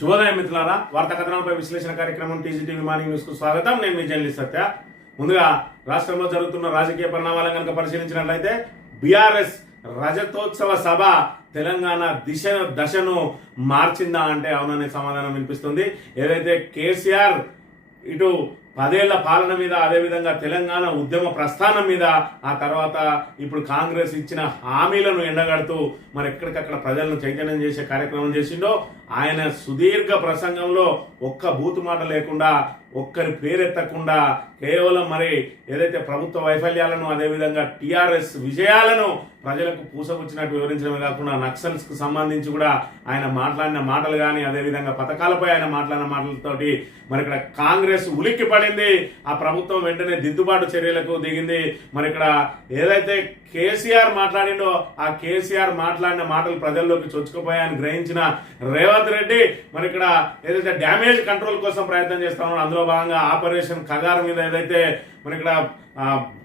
శుభోదయం మిత్రులారా, వార్తా కథనాలపై విశ్లేషణ కార్యక్రమం టీజీటీవీ మార్నింగ్ న్యూస్ కు స్వాగతం. నేను మీ జర్నలిస్ట్ సత్య. ముందుగా రాష్ట్రంలో జరుగుతున్న రాజకీయ పరిణామాలను కనుక పరిశీలించినట్లయితే బీఆర్ఎస్ రజతోత్సవ సభ తెలంగాణ దశను మార్చిందా అంటే అవుననే సమాధానం వినిపిస్తుంది. ఏదైతే కేసీఆర్ ఇటు 10 ఏళ్ల పాలన మీద, అదేవిధంగా తెలంగాణ ఉద్యమ ప్రస్థానం మీద, ఆ తర్వాత ఇప్పుడు కాంగ్రెస్ ఇచ్చిన హామీలను ఎండగడుతూ మరి ఎక్కడికక్కడ ప్రజలను చైతన్యం చేసే కార్యక్రమం చేసిండో, ఆయన సుదీర్ఘ ప్రసంగంలో ఒక్క బూతు మాట లేకుండా, ఒక్కరి పేరెత్తకుండా కేవలం మరి ఏదైతే ప్రభుత్వ వైఫల్యాలను, అదేవిధంగా టీఆర్ఎస్ విజయాలను ప్రజలకు పూసపుచ్చినట్టు వివరించడమే కాకుండా నక్సల్స్ కు సంబంధించి కూడా ఆయన మాట్లాడిన మాటలు కానీ, అదేవిధంగా పథకాలపై ఆయన మాట్లాడిన మాటలతోటి మరి ఇక్కడ కాంగ్రెస్ ఉలిక్కి పడింది. ఆ ప్రభుత్వం వెంటనే దిద్దుబాటు చర్యలకు దిగింది. మరి ఇక్కడ ఏదైతే కేసీఆర్ మాట్లాడిండో ఆ కేసీఆర్ మాట్లాడిన మాటలు ప్రజల్లోకి చొచ్చుకుపోయాయని గ్రహించిన రేవంత్ రెడ్డి మరి ఇక్కడ ఏదైతే డ్యామేజ్ కంట్రోల్ కోసం ప్రయత్నం చేస్తా ఉన్నాడో అందులో భాగంగా ఆపరేషన్ కగారు మీద ఏదైతే మరి ఇక్కడ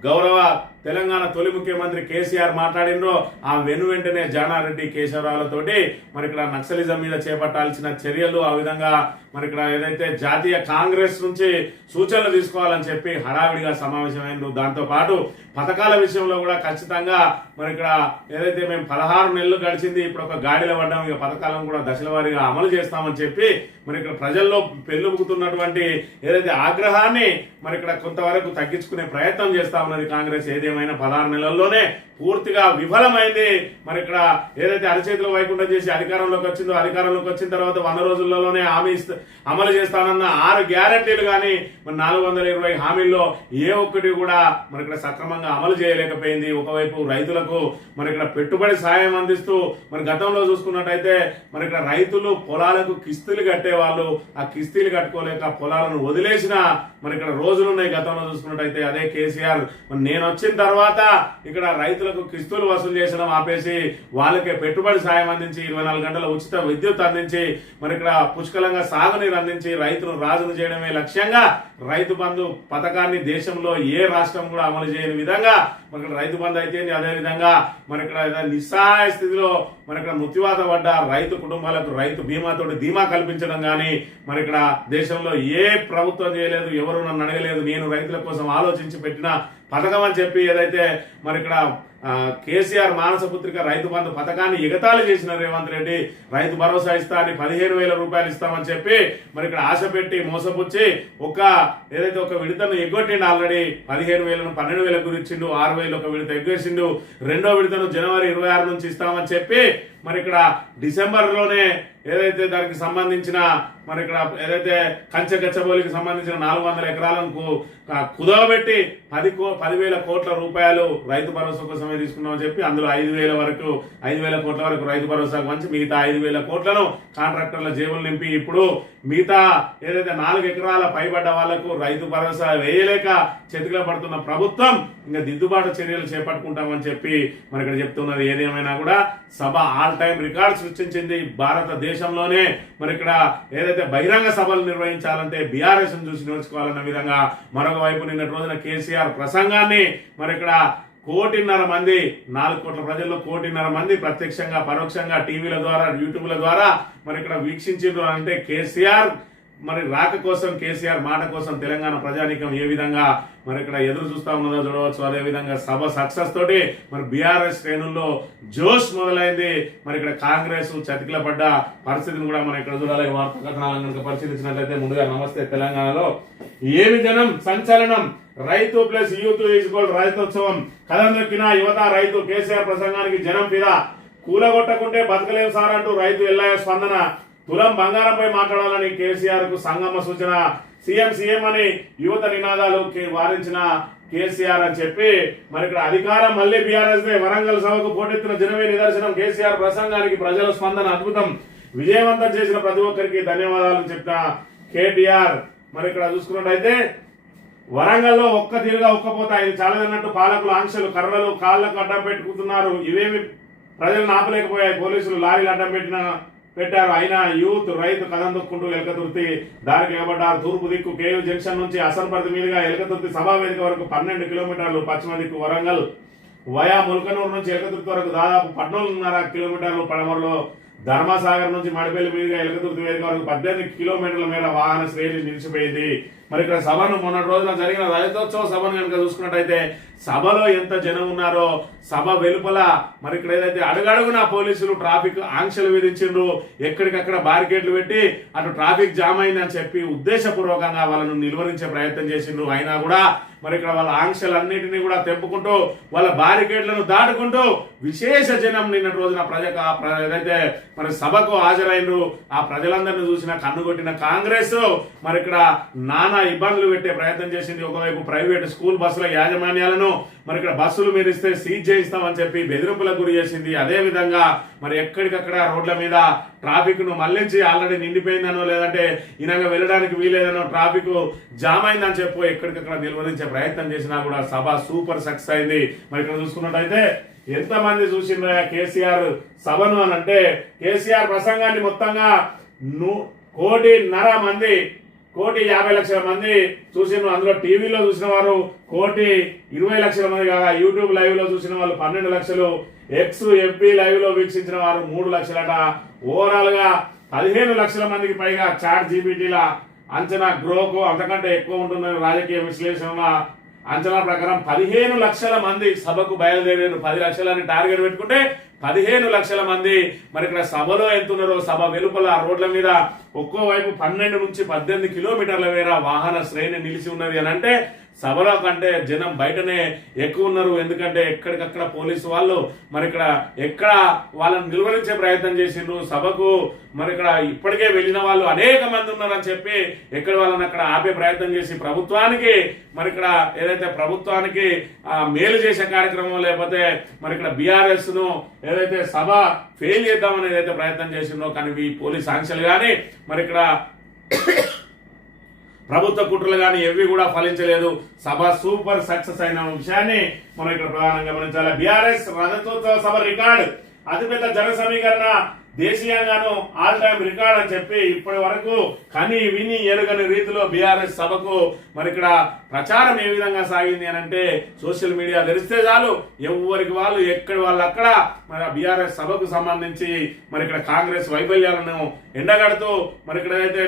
గౌరవ తెలంగాణ తొలి ముఖ్యమంత్రి కేసీఆర్ మాట్లాడినో ఆ వెంటనే జానారెడ్డి కేశవరావులతోటి మరి ఇక్కడ నక్సలిజం మీద చేపట్టాల్సిన చర్యలు, ఆ విధంగా మరి ఇక్కడ ఏదైతే జాతీయ కాంగ్రెస్ నుంచి సూచనలు తీసుకోవాలని చెప్పి హడావిడిగా సమావేశమైండు. దాంతో పాటు పథకాల విషయంలో కూడా ఖచ్చితంగా మరి ఇక్కడ ఏదైతే మేము 16 నెలలు గడిచింది, ఇప్పుడు ఒక గాడిలో పడ్డాం, ఇక పథకాలను కూడా దశల వారీగా అమలు చేస్తామని చెప్పి మరి ఇక్కడ ప్రజల్లో పెళ్ళుబుకుతున్నటువంటి ఏదైతే ఆగ్రహాన్ని మరి ఇక్కడ కొంతవరకు తగ్గించుకునే ప్రయత్నం చేస్తా ఉన్నది కాంగ్రెస్. ఏదేమైనా 16 నెలల్లోనే పూర్తిగా విఫలమైంది. మరి ఇక్కడ ఏదైతే అరచేతులు వైకుంఠం చేసి అధికారంలోకి వచ్చిందో, అధికారంలోకి వచ్చిన తర్వాత 100 రోజుల్లోనే హామీ అమలు చేస్తానన్న 6 గ్యారంటీలు కానీ మరి 420 హామీల్లో ఏ ఒక్కటి కూడా మరి ఇక్కడ సక్రమంగా అమలు చేయలేకపోయింది. ఒకవైపు రైతులకు మరి ఇక్కడ పెట్టుబడి సాయం అందిస్తూ మరి గతంలో చూసుకున్నట్టయితే మరి ఇక్కడ రైతులు పొలాలకు కిస్తీలు కట్టేవాళ్ళు, ఆ కిస్తీలు కట్టుకోలేక పొలాలను వదిలేసిన మరి ఇక్కడ రోజులున్నాయి. గతంలో చూసుకున్నట్టయితే అదే కేసీఆర్ నేను వచ్చిన తర్వాత ఇక్కడ రైతులకు కిస్తులు వసూలు చేసడం ఆపేసి వాళ్ళకే పెట్టుబడి సాయం అందించి 24 గంటల ఉచిత విద్యుత్ అందించి మరి ఇక్కడ పుష్కలంగా సాగునీరు అందించి రైతును రాజును చేయడమే లక్ష్యంగా రైతు బంధు పథకాన్ని దేశంలో ఏ రాష్ట్రం కూడా అమలు చేయని విధంగా మరి రైతు బంధు అయితే, అదేవిధంగా మరి ఇక్కడ నిస్సహాయ స్థితిలో మరి ఇక్కడ మృత్యువాత పడ్డ రైతు కుటుంబాలకు రైతు బీమాతోటి ధీమా కల్పించడం కానీ మరి ఇక్కడ దేశంలో ఏ ప్రభుత్వం చేయలేదు, ఎవరు నన్ను అడగలేదు, నేను రైతుల కోసం ఆలోచించి పెట్టిన పథకం అని చెప్పి ఏదైతే మరి ఇక్కడ కేసీఆర్ మానసపుత్రిక రైతు బంధు పథకాన్ని ఎగతాళి చేసిన రేవంత్ రెడ్డి రైతు భరోసా ఇస్తా అని 15,000 రూపాయలు ఇస్తామని చెప్పి మరి ఇక్కడ ఆశ పెట్టి మోసపుచ్చి ఏదైతే ఒక విడతను ఎగ్గొట్టిండు. ఆల్రెడీ 15,000ను 12,000 గురించిండు, 6,000 ఒక విడత ఎగ్గేసిండు. రెండో విడతను జనవరి 26 నుంచి ఇస్తామని చెప్పి మరి ఇక్కడ డిసెంబర్లోనే ఏదైతే దానికి సంబంధించిన మరి ఇక్కడ ఏదైతే కంచెగచ్చబోలికి సంబంధించిన 400 ఎకరాలను కుదవబెట్టి 10,000 కోట్ల రూపాయలు రైతు భరోసా కోసమే తీసుకున్నామని చెప్పి అందులో 5,000 కోట్ల వరకు రైతు భరోసాకు మంచి మిగతా 5,000 కోట్లను కాంట్రాక్టర్ల జేబులు నింపి ఇప్పుడు మిగతా ఏదైతే 4 ఎకరాల పైబడ్డ వాళ్లకు రైతు భరోసా వేయలేక చేతిలో పడుతున్న ప్రభుత్వం ఇంకా దిద్దుబాటు చర్యలు చేపట్టుకుంటామని చెప్పి మరి ఇక్కడ చెప్తున్నది. ఏదేమైనా కూడా సభ ఆల్ టైం రికార్డ్ సృష్టించింది. భారతదేశంలోనే మరి ఇక్కడ ఏదైతే బహిరంగ సభలు నిర్వహించాలంటే బీఆర్ఎస్ చూసి నేర్చుకోవాలన్న విధంగా మరొక వైపు నిన్నటి రోజున కేసీఆర్ ప్రసంగాన్ని మరి ఇక్కడ 1.5 కోటి మంది, 4 కోట్ల ప్రజల్లో 1.5 కోటి మంది ప్రత్యక్షంగా పరోక్షంగా టీవీల ద్వారా, యూట్యూబ్ల ద్వారా మరి ఇక్కడ వీక్షించారు. అంటే కేసీఆర్ మరి రాక కోసం, కేసీఆర్ మాట కోసం తెలంగాణ ప్రజానీకం ఏ విధంగా మరి ఇక్కడ ఎదురు చూస్తా ఉన్నదో చూడవచ్చు. అదేవిధంగా సభ సక్సెస్ తోటి మరి బీఆర్ఎస్ శ్రేణుల్లో జోష్ మొదలైంది. మరి ఇక్కడ కాంగ్రెస్ చతికిల పడ్డ పరిస్థితిని కూడా మనం ఇక్కడ చూడాలి. వార్తా కథనాలను కనుక పరిశీలించినట్లయితే ముందుగా నమస్తే తెలంగాణలో ఏమి జనం సంచలనం, రైతు ప్లస్ యూత్ ఈజ్గోల్డ్ రైతోత్సవం, కథం దొక్కిన యువత రైతు, కేసీఆర్ ప్రసంగానికి జనం ఫిదా, కూలగొట్టకుంటే బతకలేం సార్ అంటూ రైతు ఎల్లయ్య స్పందన, తులం బంగారంపై మాట్లాడాలని కేసీఆర్ కు సంగమ సూచన, సీఎం అని యువత నినాదాలు వారించిన కేసీఆర్ అని చెప్పి మరి ఇక్కడ అధికారం మళ్లీ బీఆర్ఎస్ దే, వరంగల్ సభకు పోటెత్తిన జనమే నిదర్శనం, కేసీఆర్ ప్రసంగానికి ప్రజల స్పందన అద్భుతం, విజయవంతం చేసిన ప్రతి ఒక్కరికి ధన్యవాదాలు చెప్పిన కేటీఆర్. మరి ఇక్కడ చూసుకున్నట్టయితే వరంగల్లో ఒక్క తీరుగా ఒక్కపోతా ఇది చాలదన్నట్టు పాలకులు ఆంక్షలు, కర్రలు కాళ్లకు అడ్డం పెట్టుకుంటున్నారు. ఇవేమి ప్రజలను ఆపలేకపోయాయి. పోలీసులు లారీలు అడ్డం పెట్టారు. అయినా యూత్ రైతు కథం దొక్కుంటూ ఎలకతుర్తి దారికి ఎగబడ్డారు. తూర్పు దిక్కు కేయూ జంక్షన్ నుంచి అసన్పర్తి మీదుగా ఎలకతుర్తి సభా వేదిక వరకు 12 కిలోమీటర్లు, పశ్చిమ దిక్కు వరంగల్ వయా ముల్కనూరు నుంచి ఎలకతుర్తి వరకు దాదాపు 14.5 కిలోమీటర్లు, పడమరలో ధర్మసాగర్ నుంచి మడిపల్లి మీదుగా ఎలకతుర్తి వేదిక వరకు 18 కిలోమీటర్ల మేర వాహన శ్రేణి నిలిచిపోయింది. మరి ఇక్కడ సభను మొన్నటి రోజున జరిగిన రజతోత్సవ సభను కనుక చూసుకున్నట్టయితే సభలో ఎంత జనం ఉన్నారో సభ వెలుపల మరి ఇక్కడ ఏదైతే అడుగడుగునా పోలీసులు ట్రాఫిక్ ఆంక్షలు విధించిండ్రు, ఎక్కడికక్కడ బారికేడ్లు పెట్టి అటు ట్రాఫిక్ జామ్ అయిందని చెప్పి ఉద్దేశపూర్వకంగా వాళ్ళను నిలువరించే ప్రయత్నం చేసిండ్రు. అయినా కూడా మరి ఇక్కడ వాళ్ళ ఆంక్షలన్నింటినీ కూడా తెంపుకుంటూ వాళ్ళ బారికేడ్లను దాటుకుంటూ విశేష జనం నిన్నటి రోజున ఏదైతే మరి సభకు హాజరైనరు ఆ ప్రజలందరినీ చూసిన కన్నుగొట్టిన కాంగ్రెస్ మరి ఇక్కడ నానా ఇబ్బందులు పెట్టే ప్రయత్నం చేసింది. ఒకవైపు ప్రైవేట్ స్కూల్ బస్సుల యాజమాన్యాలను మరి ఇక్కడ బస్సులు మీరు ఇస్తే సీజ్ చేయిస్తామని చెప్పి బెదిరింపులకు గురి చేసింది. అదే విధంగా మరి ఎక్కడికక్కడ రోడ్ల మీద ట్రాఫిక్ ను మళ్లించి ఆల్రెడీ నిండిపోయిందనో లేదంటే ఇనగా వెళ్ళడానికి వీలేదనో ట్రాఫిక్ జామ్ అయిందని చెప్పి ఎక్కడికక్కడ నిలువరించే ప్రయత్నం చేసినా కూడా సభ సూపర్ సక్సెస్ అయింది. మరి ఇక్కడ చూసుకున్నట్టయితే ఎంతమంది చూసిండ్రా కేసీఆర్ సభను అని అంటే కేసీఆర్ ప్రసంగాన్ని మొత్తంగా 1.5 మంది 1,50,00,000 మంది చూసిన, అందులో టీవీలో చూసిన వారు 1,20,00,000 మంది కాగా యూట్యూబ్ లైవ్ లో చూసిన వాళ్ళు 12 లక్షలు, ఎక్స్ ఎంపీ లైవ్ లో వీక్షించిన వారు 3 లక్షలట. ఓవరాల్ గా 15 లక్షల మందికి పైగా చాట్ జీపీటీల అంచనా గ్రోకు అంతకంటే ఎక్కువ ఉంటుందని రాజకీయ విశ్లేషణ అంచనా ప్రకారం 15 లక్షల మంది సభకు బయలుదేరారు. 10 లక్షలని టార్గెట్ పెట్టుకుంటే 15 లక్షల మంది మరి ఇక్కడ సభలో ఎంతున్నారో సభ వెలుపల రోడ్ల మీద ఒక్కో వైపు 12 నుంచి 18 కిలోమీటర్ల మేర వాహన శ్రేణి నిలిచి ఉన్నది అని అంటే సభలో కంటే జనం బయటనే ఎక్కువ ఉన్నారు. ఎందుకంటే ఎక్కడికక్కడ పోలీసు వాళ్ళు మరి ఇక్కడ ఎక్కడ వాళ్ళని నిలువరించే ప్రయత్నం చేసిండ్రు. సభకు మరి ఇక్కడ ఇప్పటికే వెళ్ళిన వాళ్ళు అనేక మంది ఉన్నారని చెప్పి ఎక్కడ వాళ్ళని అక్కడ ఆపే ప్రయత్నం చేసి ప్రభుత్వానికి మరి ఇక్కడ ఏదైతే ప్రభుత్వానికి మేలు చేసే కార్యక్రమం లేకపోతే మరి ఇక్కడ బీఆర్ఎస్ ను ఏదైతే సభ ఫెయిల్ చేద్దామని ఏదైతే ప్రయత్నం చేసిందో కానీ ఈ పోలీస్ ఆంక్షలు కానీ మరి ఇక్కడ ప్రభుత్వ కుట్రలు కానీ ఏవి కూడా ఫలించలేదు. సభ సూపర్ సక్సెస్ అయిన విషయాన్ని మనం ఇక్కడ ప్రధానంగా గమనించాలి. బీఆర్ఎస్ రజతోత్సవ సభ రికార్డు, అతిపెద్ద జన సమీకరణ దేశీయంగాను ఆల్ టైమ్ రికార్డ్ అని చెప్పి ఇప్పటి వరకు కని విని ఎరుగని రీతిలో బీఆర్ఎస్ సభకు మరి ఇక్కడ ప్రచారం ఏ విధంగా సాగింది అని అంటే సోషల్ మీడియా తెరిస్తే చాలు ఎవరికి వాళ్ళు ఎక్కడి వాళ్ళు అక్కడ మరి బీఆర్ఎస్ సభకు సంబంధించి మరి ఇక్కడ కాంగ్రెస్ వైఫల్యాలను ఎండగడుతూ మరి ఇక్కడ అయితే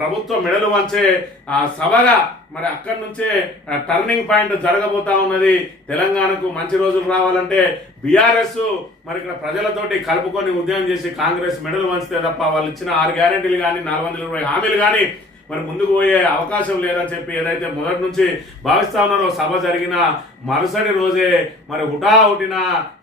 ప్రభుత్వం మెడలు వంచే ఆ సభగా మరి అక్కడి నుంచే టర్నింగ్ పాయింట్ జరగబోతా ఉన్నది. తెలంగాణకు మంచి రోజులు రావాలంటే బీఆర్ఎస్ మరి ఇక్కడ ప్రజలతోటి కలుపుకొని ఉద్యమం చేసి కాంగ్రెస్ మెడలు వంచితే తప్ప వాళ్ళు ఇచ్చిన 6 గ్యారెంటీలు కానీ 420 హామీలు కానీ మరి ముందుకు పోయే అవకాశం లేదని చెప్పి ఏదైతే మొదటి నుంచి భావిస్తా ఉన్నారో సభ జరిగిన మరుసటి రోజే మరి హుటాహుటిన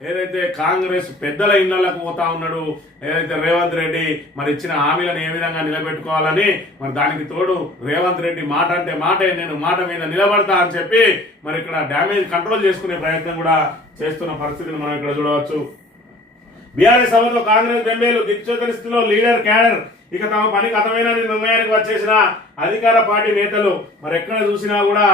ఏదైతే కాంగ్రెస్ పెద్దల ఇళ్లకు పోతా ఉన్నాడు ఏదైతే రేవంత్ రెడ్డి మరి ఇచ్చిన హామీలను ఏ విధంగా నిలబెట్టుకోవాలని మరి దానికి తోడు రేవంత్ రెడ్డి మాట అంటే మాటే, నేను మాట మీద నిలబడతా అని చెప్పి మరి ఇక్కడ డ్యామేజ్ కంట్రోల్ చేసుకునే ప్రయత్నం కూడా చేస్తున్న పరిస్థితిని మనం ఇక్కడ చూడవచ్చు. బీఆర్ఎస్ సభలో కాంగ్రెస్ బెంబేలు దిగ్చోదరి స్థితిలో లీడర్ క్యాడర్ ఇక తమ పని గతమైన నిర్ణయానికి వచ్చేసిన అధికార పార్టీ నేతలు మరి ఎక్కడ చూసినా కూడా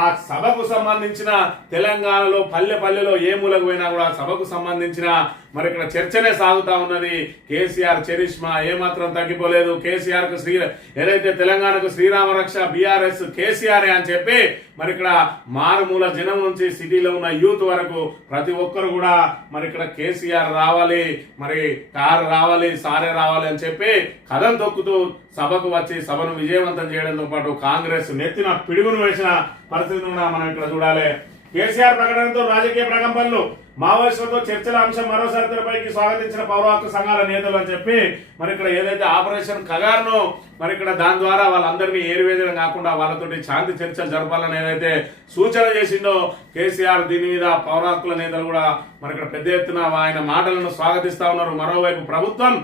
ఆ సభకు సంబంధించిన తెలంగాణలో పల్లెలో ఏ మూలకు పోయినా కూడా సభకు సంబంధించిన మరి ఇక్కడ చర్చనే సాగుతా ఉన్నది. కేసీఆర్ చరిష్మా ఏమాత్రం తగ్గిపోలేదు. కేసీఆర్ కు ఏదైతే తెలంగాణకు శ్రీరామ రక్ష బీఆర్ఎస్ కేసీఆర్ అని చెప్పి మరి ఇక్కడ మారుమూల జనం నుంచి సిటీలో ఉన్న యూత్ వరకు ప్రతి ఒక్కరు కూడా మరి ఇక్కడ కేసీఆర్ రావాలి, మరి కారు రావాలి, సారే రావాలి అని చెప్పి కథం తొక్కుతూ సభకు వచ్చి సభను విజయవంతం చేయడంతో పాటు కాంగ్రెస్ నెత్తిన పిడుగును వేసిన పరిస్థితిని కూడా మనం ఇక్కడ చూడాలి. కేసీఆర్ ప్రకటనతో రాజకీయ ప్రకంపనలు, మావోయిస్టులతో చర్చల అంశం మరోసారి తెరపైకి స్వాగతించిన పౌర హక్కు సంఘాల నేతలు అని చెప్పి మరి ఇక్కడ ఏదైతే ఆపరేషన్ కగార్ను మరి ఇక్కడ దాని ద్వారా వాళ్ళందరినీ ఏరువేదన కాకుండా వాళ్ళతోటి శాంతి చర్చలు జరపాలని ఏదైతే సూచన చేసిండో కేసీఆర్ దీని మీద పౌర హక్కుల నేతలు కూడా మరి ఇక్కడ పెద్ద ఎత్తున ఆయన మాటలను స్వాగతిస్తా ఉన్నారు. మరోవైపు ప్రభుత్వం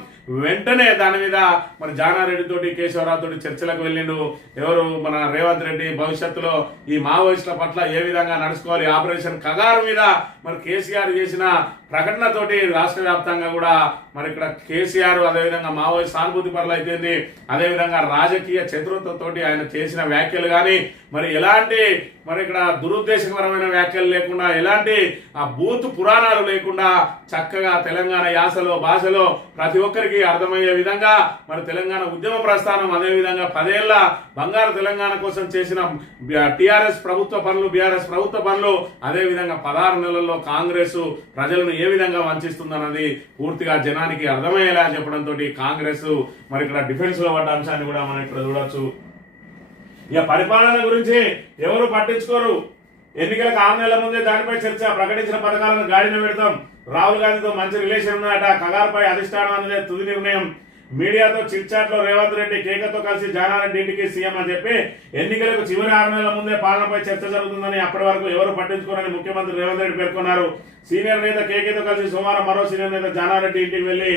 వెంటనే దాని మీద మరి జానారెడ్డి తోటి కేశవరావు తోటి చర్చలకు వెళ్ళిండు. ఎవరు మన రేవంత్ రెడ్డి భవిష్యత్తులో ఈ మావోయిస్టుల పట్ల ఏ విధంగా నడుచుకోవాలి, ఆపరేషన్ కగారు మీద మరి కేసీఆర్ చేసిన ప్రకటనతోటి రాష్ట్ర వ్యాప్తంగా కూడా మరి ఇక్కడ కేసీఆర్ అదేవిధంగా మావోయిస్ట్ సానుభూతి పరులు అయితేంది, అదేవిధంగా రాజకీయ చతురతతోటి ఆయన చేసిన వ్యాఖ్యలు కానీ మరి ఎలాంటి మరి ఇక్కడ దురుద్దేశకరమైన వ్యాఖ్యలు లేకుండా ఎలాంటి ఆ బూత్ పురాణాలు లేకుండా చక్కగా తెలంగాణ యాసలో భాషలో ప్రతి ఒక్కరికి అర్థమయ్యే విధంగా మరి తెలంగాణ ఉద్యమ ప్రస్థానం, అదే విధంగా 10 ఏళ్ల బంగారు తెలంగాణ కోసం చేసిన టిఆర్ఎస్ ప్రభుత్వ పనులు, బీఆర్ఎస్ ప్రభుత్వ పనులు, అదే విధంగా 16 నెలల్లో కాంగ్రెస్ ప్రజలను ఏ విధంగా వంచిస్తుందన్నది పూర్తిగా జనానికి అర్థమయ్యేలా చెప్పడంతో కాంగ్రెస్ మరి ఇక్కడ డిఫెన్స్ లో పడ్డ అంశాన్ని కూడా మనం ఇక్కడ చూడొచ్చు. ఇక పరిపాలన గురించి ఎవరు పట్టించుకోరు. ఎన్నికలకు 6 నెలల ముందే దానిపై చర్చ, ప్రకటించిన పథకాలను గాడిన పెడతాం, రాహుల్ గాంధీతో మంచి రిలేషన్ ఉన్నాయట, కగారుపై అధిష్టానం అనేది తుది నిర్ణయం, మీడియాతో చిట్ చాట్ లో రేవంత్ రెడ్డి కేకతో కలిసి జానారెడ్డి ఇంటికి సీఎం అని చెప్పి ఎన్నికలకు చివరి 6 నెలల ముందే పాలనపై చర్చ జరుగుతుందని అప్పటి వరకు ఎవరు పట్టించుకోరని ముఖ్యమంత్రి రేవంత్ రెడ్డి పేర్కొన్నారు. సీనియర్ నేత కేకేతో కలిసి సోమవారం మరో సీనియర్ నేత జానారెడ్డి ఇంటికి వెళ్లి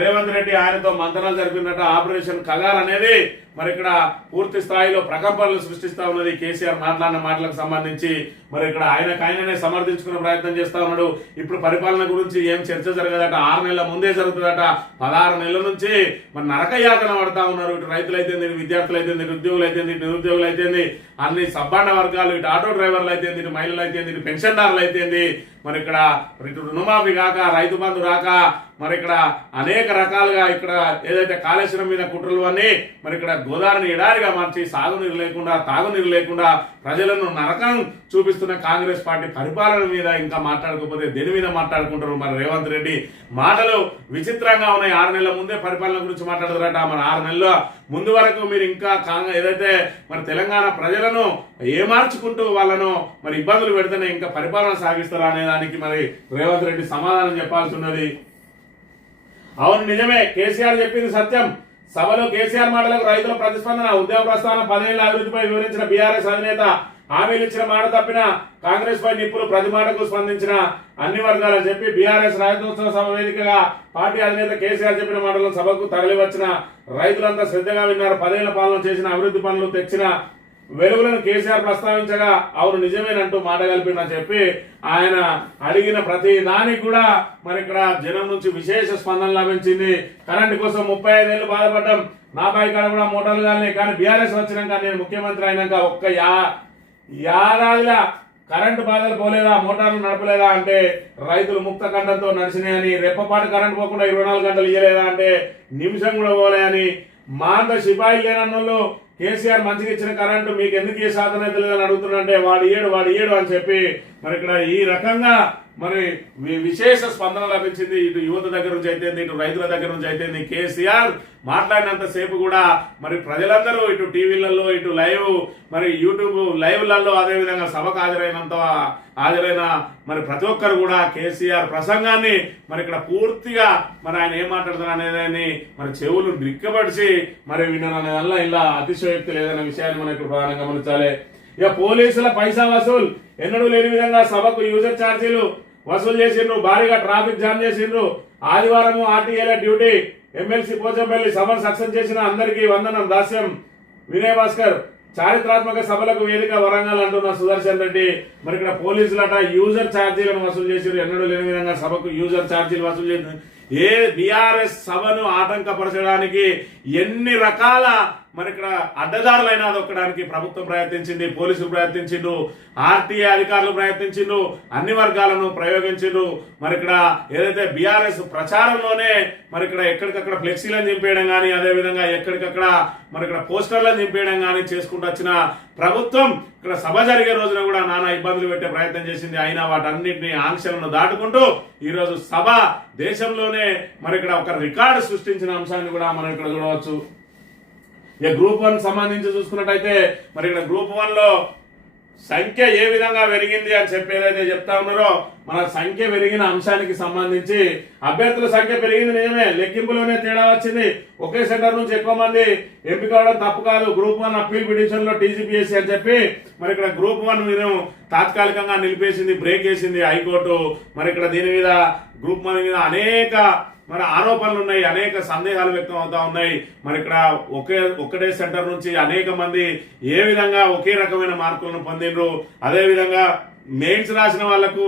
రేవంత్ రెడ్డి ఆయనతో మంతనాలు జరిపినట్టు ఆపరేషన్ కగార్ అనేది మరి ఇక్కడ పూర్తి స్థాయిలో ప్రకంపనలు సృష్టిస్తా ఉన్నది. కేసీఆర్ మాట్లాడిన మాటలకు సంబంధించి మరి ఇక్కడ ఆయననే సమర్థించుకునే ప్రయత్నం చేస్తా ఉన్నాడు. ఇప్పుడు పరిపాలన గురించి ఏం చర్చ జరగదట, 6 నెలల ముందే జరుగుతుందట. 16 నెలల నుంచి మరి నరకయాతన పడతా ఉన్నారు. ఇటు రైతులైతే, విద్యార్థులైతే, ఉద్యోగులైతే, నిరుద్యోగులైతే, అన్ని సబ్బాండ వర్గాలు, ఇటు ఆటో డ్రైవర్లు అయితే, ఇటు మహిళలు అయితే, ఇటు పెన్షన్దారులు అయితే, మరి ఇక్కడ ఇటు రుణమాఫీ కాక, రైతు బంధు రాక, మరి ఇక్కడ అనేక రకాలుగా ఇక్కడ ఏదైతే కాళేశ్వరం మీద కుట్రలు అని మరి ఇక్కడ గోదావరిని ఎడారిగా మార్చి సాగునీరు లేకుండా, తాగునీరు లేకుండా ప్రజలను నరకం చూపిస్తున్న కాంగ్రెస్ పార్టీ పరిపాలన మీద ఇంకా మాట్లాడకపోతే దేని మీద మాట్లాడుకుంటారు? మరి రేవంత్ రెడ్డి మాటలు విచిత్రంగా ఉన్నాయి. 6 నెలల ముందే పరిపాలన గురించి మాట్లాడుతారట. మరి 6 నెలల ముందు వరకు మీరు ఇంకా ఏదైతే మరి తెలంగాణ ప్రజలను ఏమార్చుకుంటూ వాళ్ళను మరి ఇబ్బందులు పెడితేనే ఇంకా పరిపాలన సాగిస్తారా అనే దానికి మరి రేవంత్ రెడ్డి సమాధానం చెప్పాల్సి ఉన్నది. అవును, నిజమే, కేసీఆర్ చెప్పింది సత్యం. సభలో కేసీఆర్ మాటలకు రైతుల ప్రతిస్పందన, ఉద్యమ ప్రస్థానం 10 ఏళ్ల అభివృద్ధిపై వివరించిన బీఆర్ఎస్ అధినేత, హామీలు ఇచ్చిన మాట తప్పిన కాంగ్రెస్ పై నిప్పులు, ప్రతి మాటకు స్పందించిన అన్ని వర్గాలని చెప్పి బీఆర్ఎస్ రాజ్యోత్సవ సభ వేదికగా పార్టీ అధినేత కేసీఆర్ చెప్పిన మాటలను సభకు తరలి వచ్చిన రైతులంతా శ్రద్ధగా విన్నారు. 10 ఏళ్ల పాలన చేసిన అభివృద్ధి పనులు తెచ్చిన వెలుగులను కేసీఆర్ ప్రస్తావించగా అవును నిజమేనంటూ మాట కలిపిన చెప్పి ఆయన అడిగిన ప్రతి దానికి కూడా మరి ఇక్కడ జనం నుంచి విశేష స్పందన లభించింది. కరెంటు కోసం 35 ఏళ్లు బాధపడ్డాం, నా కాడ కూడా మోటార్లు కానీ బీఆర్ఎస్ వచ్చినాక, నేను ముఖ్యమంత్రి అయినాక ఒక్క ఏడాదిలా కరెంటు బాధలు పోలేదా, మోటార్లు నడపలేదా అంటే రైతులు ముక్త కంఠంతో నడిచినాయని, రెప్పపాటు కరెంటు పోకుండా 24 గంటలు ఇయ్యలేదా అంటే నిమిషం కూడా పోలేదని, మాంత సిపాయిలు లేనన్నోళ్ళు కేసీఆర్ మంచిగా ఇచ్చిన కరెంటు మీకు ఎందుకు ఏ సాధన అయితే లేదని అడుగుతున్నారంటే వాడు ఇయ్యడు అని చెప్పి మరి ఇక్కడ ఈ రకంగా మరి విశేష స్పందన లభించింది. ఇటు యువత దగ్గర నుంచి అయితే, ఇటు రైతుల దగ్గర నుంచి అయితే, కేసీఆర్ మాట్లాడినంత సేపు కూడా మరి ప్రజలందరూ ఇటు టీవీలలో, ఇటు లైవ్ మరి యూట్యూబ్ లైవ్లలో, అదేవిధంగా సభకు హాజరైన మరి ప్రతి ఒక్కరు కూడా కేసీఆర్ ప్రసంగాన్ని మరి ఇక్కడ పూర్తిగా మరి ఆయన ఏం మాట్లాడుతున్నారు అనేదాన్ని మరి చెవులు దిక్కబడిచి మరి విననే వల్ల ఇలా అతిశయోక్తి లేదన్న విషయాన్ని మనం ఇక్కడ ప్రధానంగా గమనించాలి. ఇక పోలీసుల పైసా వసూలు ఎన్నడూ లేని విధంగా సభకు యూజర్ ఛార్జీలు వసూలు చేసిండ్రు, భారీగా ట్రాఫిక్ జామ్ చేసిండ్రు. ఆదివారం ఆర్టీఏల డ్యూటీ, ఎమ్మెల్సీ పోచంపల్లి సభను సక్సెస్ చేసిన అందరికీ వందనం. దాస్యం వినయ్ భాస్కర్, చారిత్రాత్మక సభలకు వేదిక వరంగల్ అంటున్న సుదర్శన్ రెడ్డి. మరి ఇక్కడ పోలీసులట యూజర్ ఛార్జీలను వసూలు చేసారు, ఎన్నడూ లేని విధంగా సభకు యూజర్ ఛార్జీలు వసూలు చేసింది. ఏ బీఆర్ఎస్ సభను ఆటంకపరచడానికి ఎన్ని రకాల మరి ఇక్కడ అడ్డదారులైనా దొక్కడానికి ప్రభుత్వం ప్రయత్నించింది, పోలీసులు ప్రయత్నించిండు, ఆర్టీఏ అధికారులు ప్రయత్నించిండు, అన్ని వర్గాలను ప్రయోగించిండు. మరి ఇక్కడ ఏదైతే బీఆర్ఎస్ ప్రచారంలోనే మరి ఇక్కడ ఎక్కడికక్కడ ఫ్లెక్సీలను చింపేయడం కానీ, అదేవిధంగా ఎక్కడికక్కడ మరి ఇక్కడ పోస్టర్లను చింపేయడం కానీ చేసుకుంటూ వచ్చిన ప్రభుత్వం ఇక్కడ సభ జరిగే రోజున కూడా నానా ఇబ్బందులు పెట్టే ప్రయత్నం చేసింది. అయినా వాటన్నింటినీ ఆంక్షలను దాటుకుంటూ ఈరోజు సభ దేశంలోనే మరి ఇక్కడ ఒక రికార్డు సృష్టించిన అంశాన్ని కూడా మనం ఇక్కడ చూడవచ్చు. ఇక గ్రూప్ 1 సంబంధించి చూసుకున్నట్టయితే మరి ఇక్కడ గ్రూప్ 1లో సంఖ్య ఏ విధంగా పెరిగింది అని చెప్పి ఏదైతే చెప్తా ఉన్నారో, మన సంఖ్య పెరిగిన అంశానికి సంబంధించి అభ్యర్థుల సంఖ్య పెరిగింది నిజమే, లెక్కింపులోనే తేడా వచ్చింది. ఒకే సెంటర్ నుంచి ఎక్కువ మంది ఎంపిక అవడం తప్పు కాదు. గ్రూప్ 1 అప్పీల్ పిటిషన్ లో టీజీపీఎస్సీ అని చెప్పి మరి ఇక్కడ గ్రూప్ 1 మీద తాత్కాలికంగా నిలిపేసింది, బ్రేక్ వేసింది హైకోర్టు. మరి ఇక్కడ దీని మీద గ్రూప్ 1 మీద అనేక మరి ఆరోపణలు ఉన్నాయి, అనేక సందేహాలు వ్యక్తం అవుతా ఉన్నాయి. మరి ఇక్కడ ఒకటే సెంటర్ నుంచి అనేక మంది ఏ విధంగా ఒకే రకమైన మార్కులను పొందిండ్రు, అదేవిధంగా మెయిన్స్ రాసిన వాళ్లకు,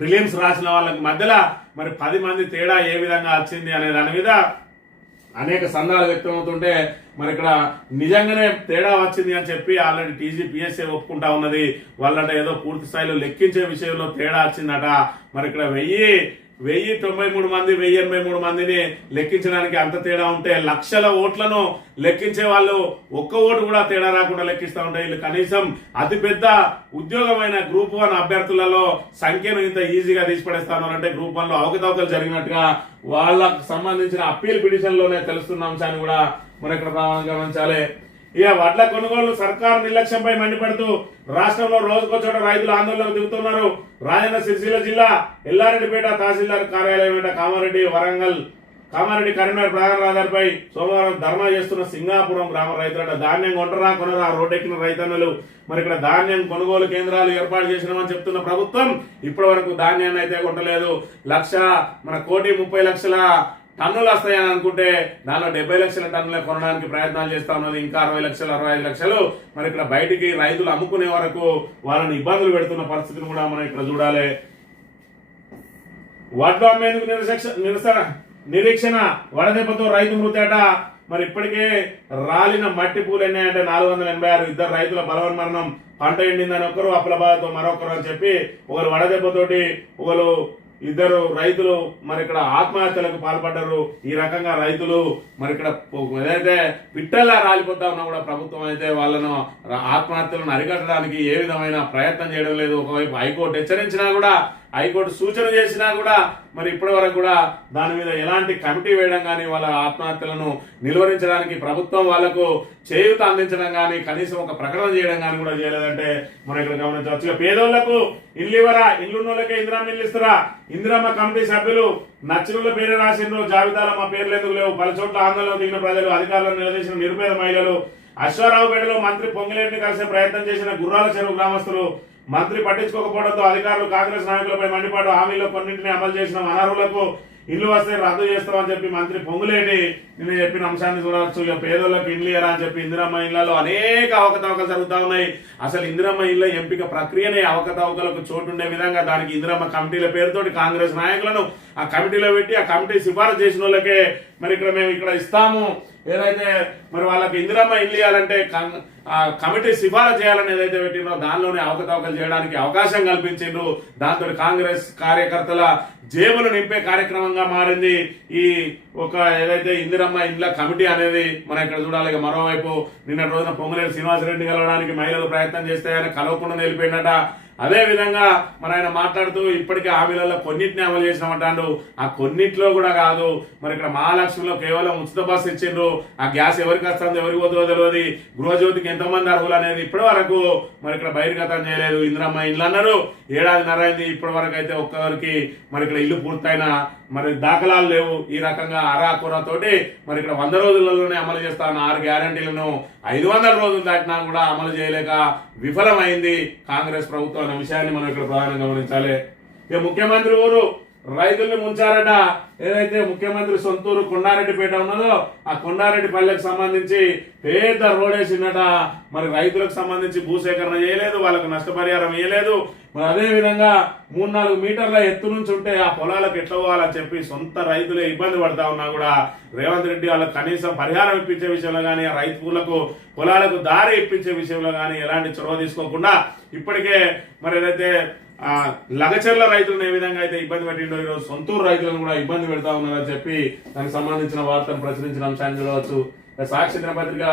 ప్రిలిమ్స్ రాసిన వాళ్ళకి మధ్యలో మరి 10 మంది తేడా ఏ విధంగా వచ్చింది అనే దాని మీద అనేక సందేహాలు వ్యక్తం అవుతుంటే మరి ఇక్కడ నిజంగానే తేడా వచ్చింది అని చెప్పి ఆల్రెడీ టీజీపీఎస్ఏ ఒప్పుకుంటా ఉన్నది. వాళ్ళంట ఏదో పూర్తి స్థాయిలో లెక్కించే విషయంలో తేడా వచ్చిందట. మరి ఇక్కడ 1093 మంది 1083 మందిని లెక్కించడానికి అంత తేడా ఉంటే లక్షల ఓట్లను లెక్కించే వాళ్ళు ఒక్క ఓటు కూడా తేడా రాకుండా లెక్కిస్తూ ఉంటాయి. వీళ్ళు కనీసం అతిపెద్ద ఉద్యోగమైన గ్రూప్ 1 అభ్యర్థులలో సంఖ్యను ఇంత ఈజీగా తీసిపడేస్తాను అంటే గ్రూప్ 1 లో అవకతవకలు జరిగినట్టుగా వాళ్ళకు సంబంధించిన అప్పీల్ పిటిషన్ లోనే తెలుస్తున్న అంశాన్ని కూడా మనం ఇక్కడ గమనించాలి. ఇక వడ్ల కొనుగోలు సర్కారు నిర్లక్ష్యంపై మండిపడుతూ రాష్ట్రంలో రోజుకో చోట రైతులు ఆందోళనకు దిగుతున్నారు. రాజన్న సిరిసిల్ల జిల్లా ఎల్లారెడ్డిపేట తహసీల్దార్ కార్యాలయం వెంట కామారెడ్డి కరీంనగర్ ప్రధాన రహదారిపై సోమవారం ధర్నా చేస్తున్న సింగాపురం గ్రామ రైతులట ధాన్యం కొంటరా కొనరా రోడ్డెక్కిన రైతన్నులు. మరి ఇక్కడ ధాన్యం కొనుగోలు కేంద్రాలు ఏర్పాటు చేసినామని చెప్తున్న ప్రభుత్వం ఇప్పటి వరకు ధాన్యాన్ని అయితే కొంటలేదు. 1,30,30,00,000 టన్నులు వస్తాయని అనుకుంటే దానిలో 70 లక్షల టన్నులే కొనడానికి ప్రయత్నాలు చేస్తా ఉన్నది. ఇంకా 60 లక్షలు 65 లక్షలు మరి ఇక్కడ బయటికి రైతులు అమ్ముకునే వరకు వాళ్ళని ఇబ్బందులు పెడుతున్న పరిస్థితిని కూడా మనం ఇక్కడ చూడాలి. వడ్లు అమ్మేందుకు నిరీక్షణ వడదెబ్బతో రైతు మృతేట. మరి ఇప్పటికే రాలిన మట్టి పూలు ఎన్నాయంటే 486. ఇద్దరు రైతుల బలవన్మరణం. పంట ఎండిందని ఒకరు, అప్పుల బాధతో మరొకరు అని చెప్పి ఒకరు వడదెబ్బతోటి ఒకరు ఇద్దరు రైతులు మరి ఇక్కడ ఆత్మహత్యలకు పాల్పడ్డారు. ఈ రకంగా రైతులు మరి ఇక్కడ ఏదైతే పిట్టల్లా రాలిపోతా ఉన్నా కూడా ప్రభుత్వం అయితే వాళ్ళను ఆత్మహత్యలను అరికట్టడానికి ఏ విధమైన ప్రయత్నం చేయడం లేదు. ఒకవైపు హైకోర్టు హెచ్చరించినా కూడా, హైకోర్టు సూచన చేసినా కూడా మరి ఇప్పటి వరకు కూడా దాని మీద ఎలాంటి కమిటీ వేయడం కానీ వాళ్ళ ఆత్మహత్యలను నిలువరించడానికి ప్రభుత్వం వాళ్లకు చేయూత అందించడం కానీ కనీసం ఒక ప్రకటన చేయడం కానీ కూడా చేయలేదంటే మనం ఇక్కడ గమనించవచ్చు. పేదోళ్లకు ఇల్లు ఇవ్వరా, ఇల్లున్నోళ్ళకే ఇందిరమ్మ ఇల్లు ఇస్తారా? ఇందిరమ్మ కమిటీ సభ్యులు నచ్చినుల పేరు రాసిండ్రు, జాబితాలో మా పేర్లు ఎందుకు లేవు? పలు చోట్ల ఆందోళన దిగిన ప్రజలు, అధికారులను నిలదీసిన నిరుపేద మహిళలు, అశ్వారావుపేటలో మంత్రి పొంగిలేటిని కలిసే ప్రయత్నం చేసిన గుర్రాల చెరువు గ్రామస్తులు, మంత్రి పట్టించుకోకపోవడంతో అధికారులు కాంగ్రెస్ నాయకులపై మండిపాటు, హామీలో కొన్నింటిని అమలు చేసిన అనర్హులకు ఇల్లు వస్తే రద్దు చేస్తామని చెప్పి మంత్రి పొంగులేటి నిన్న చెప్పిన అంశాన్ని చూడవచ్చు. ఇక పేదోళ్ళకి ఇల్లు ఇయ్యరా అని చెప్పి ఇందిరమ్మ ఇళ్లలో అనేక అవకతవకలు జరుగుతూ ఉన్నాయి. అసలు ఇందిరమ్మ ఇళ్ల ఎంపిక ప్రక్రియనే అవకతవకలకు చోటుండే విధంగా దానికి ఇందిరమ్మ కమిటీల పేరుతోటి కాంగ్రెస్ నాయకులను ఆ కమిటీలో పెట్టి ఆ కమిటీ సిఫారసు చేసిన వాళ్ళకే మరి ఇక్కడ మేము ఇక్కడ ఇస్తాము ఏదైతే మరి వాళ్ళకి ఇందిరమ్మ ఇల్లు ఇవ్వాలంటే ఆ కమిటీ సిఫారసు చేయాలని ఏదైతే పెట్టినో దానిలోనే అవకతవకలు చేయడానికి అవకాశం కల్పించిండ్రు. దాంతో కాంగ్రెస్ కార్యకర్తల జేబులు నింపే కార్యక్రమంగా మారింది ఈ ఒక ఏదైతే ఇందిరమ్మ ఇండ్ల కమిటీ అనేది మనం ఇక్కడ చూడాలి. మరోవైపు నిన్నటి రోజున పొంగులేటి శ్రీనివాసరెడ్డి కలవడానికి మహిళలు ప్రయత్నం చేస్తే ఆయన కలవకుండా నిలిపోయినట. అదే విధంగా మరి ఆయన మాట్లాడుతూ ఇప్పటికే హామీలలో కొన్నింటిని అమలు చేసినామంటాడు. ఆ కొన్నిట్లో కూడా కాదు మరి ఇక్కడ మహాలక్ష్మిలో కేవలం ఉచిత బస్సు ఇచ్చిండ్రు. ఆ గ్యాస్ ఎవరికి వస్తుందో ఎవరికి పోతుందో తెలియదు. గృహజ్యోతికి ఎంతమంది అర్హులు అనేది ఇప్పటి వరకు మరి ఇక్కడ బహిర్గతం చేయలేదు. ఇందిరమ్మ ఇల్లు అన్నారు, 1.5 ఏడాది అయింది. ఇప్పటి వరకు అయితే ఒక్కరికి మరి ఇక్కడ ఇల్లు పూర్తయిన మరి దాఖలాలు లేవు. ఈ రకంగా అరాకొరతోటి మరి ఇక్కడ 100 రోజులలోనే అమలు చేస్తాను 6 గ్యారంటీలను 500 రోజులు దాటినా కూడా అమలు చేయలేక విఫలమైంది కాంగ్రెస్ ప్రభుత్వం అనే విషయాన్ని మనం ఇక్కడ ప్రధానంగా గమనించాలి. ఇక ముఖ్యమంత్రి ఊరు రైతుల్ని ముంచారట. ఏదైతే ముఖ్యమంత్రి సొంతూరు కొండారెడ్డిపేట ఉన్నదో ఆ కొండారెడ్డిపల్లెకి సంబంధించి పెద్ద రోడ్ వేసిందట. మరి రైతులకు సంబంధించి భూసేకరణ చేయలేదు, వాళ్ళకు నష్టపరిహారం ఇవ్వలేదు. మరి అదే విధంగా 3-4 మీటర్ల ఎత్తు నుంచి ఉంటే ఆ పొలాలకు ఎట్లా పోవాలని చెప్పి సొంత రైతులే ఇబ్బంది పడతా ఉన్నా కూడా రేవంత్ రెడ్డి వాళ్ళకి కనీసం పరిహారం ఇప్పించే విషయంలో కానీ ఆ రైతులకు పొలాలకు దారి ఇప్పించే విషయంలో కానీ ఎలాంటి చొరవ తీసుకోకుండా ఇప్పటికే మరి ఏదైతే లగచర్ల రైతులను ఏ విధంగా అయితే ఇబ్బంది పెట్టిండో ఈరోజు సొంతూరు రైతులను కూడా ఇబ్బంది పెడతా ఉన్నారని చెప్పి దానికి సంబంధించిన వార్తను ప్రచురించిన అంశాన్ని చూడవచ్చు. సాక్షి దినపత్రిక